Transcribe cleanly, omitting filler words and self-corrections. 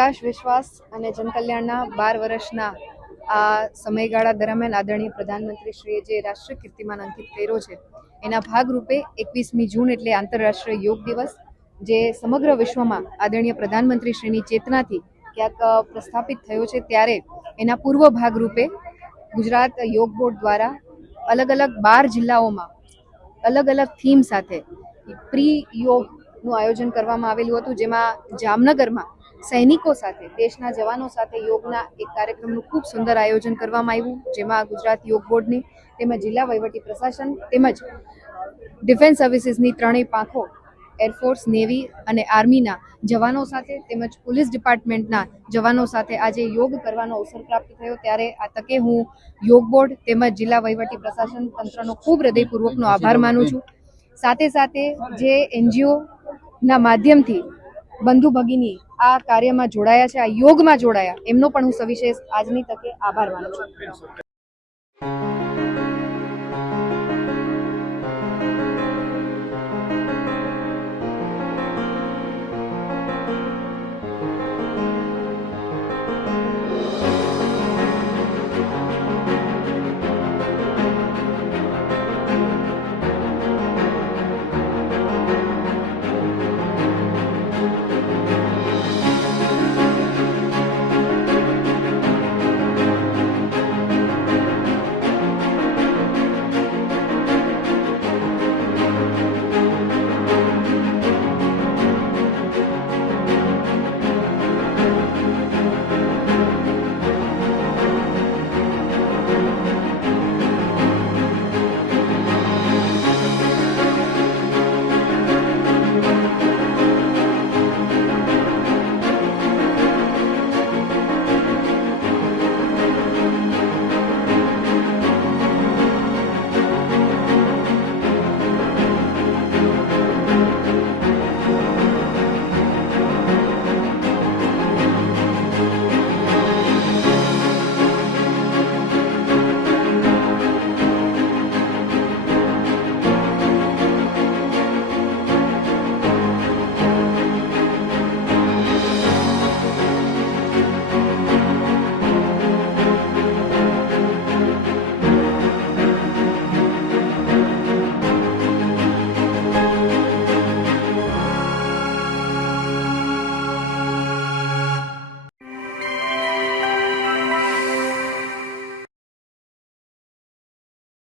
વિકાસ વિશ્વાસ અને જનકલ્યાણના 12 વર્ષના આ સમયગાળા દરમિયાન આદરણીય પ્રધાનમંત્રીશ્રીએ જે રાષ્ટ્રીય કીર્તિમાન અંકિત કર્યો છે એના ભાગરૂપે 21મી જૂન એટલે આંતરરાષ્ટ્રીય યોગ દિવસ જે સમગ્ર વિશ્વમાં આદરણીય પ્રધાનમંત્રીશ્રીની ચેતનાથી ક્યાંક પ્રસ્થાપિત થયો છે, ત્યારે એના પૂર્વ ભાગરૂપે ગુજરાત યોગ બોર્ડ દ્વારા અલગ અલગ 12 જિલ્લાઓમાં અલગ અલગ થીમ સાથે પ્રી યોગનું આયોજન કરવામાં આવેલું હતું, જેમાં જામનગરમાં સૈનિકો સાથે, દેશના જવાનો સાથે યોગના એક કાર્યક્રમનું ખૂબ સુંદર આયોજન કરવામાં આવ્યું, જેમાં ગુજરાત યોગ બોર્ડની તેમજ જિલ્લા વહીવટી પ્રશાસન તેમજ ડિફેન્સ સર્વિસીસની ત્રણેય પાંખો, એરફોર્સ, નેવી અને આર્મીના જવાનો સાથે તેમજ પોલીસ ડિપાર્ટમેન્ટના જવાનો સાથે આજે યોગ કરવાનો અવસર પ્રાપ્ત થયો, ત્યારે આ તકે હું યોગ બોર્ડ તેમજ જિલ્લા વહીવટી પ્રશાસન તંત્રનો ખૂબ હૃદયપૂર્વકનો આભાર માનું છું. સાથે સાથે જે NGOના માધ્યમથી બંધુ ભગીની આ કાર્યમાં જોડાયા છે, આ યોગમાં જોડાયા, એમનો પણ હું સવિશેષ આજની તકે આભાર માનું છું.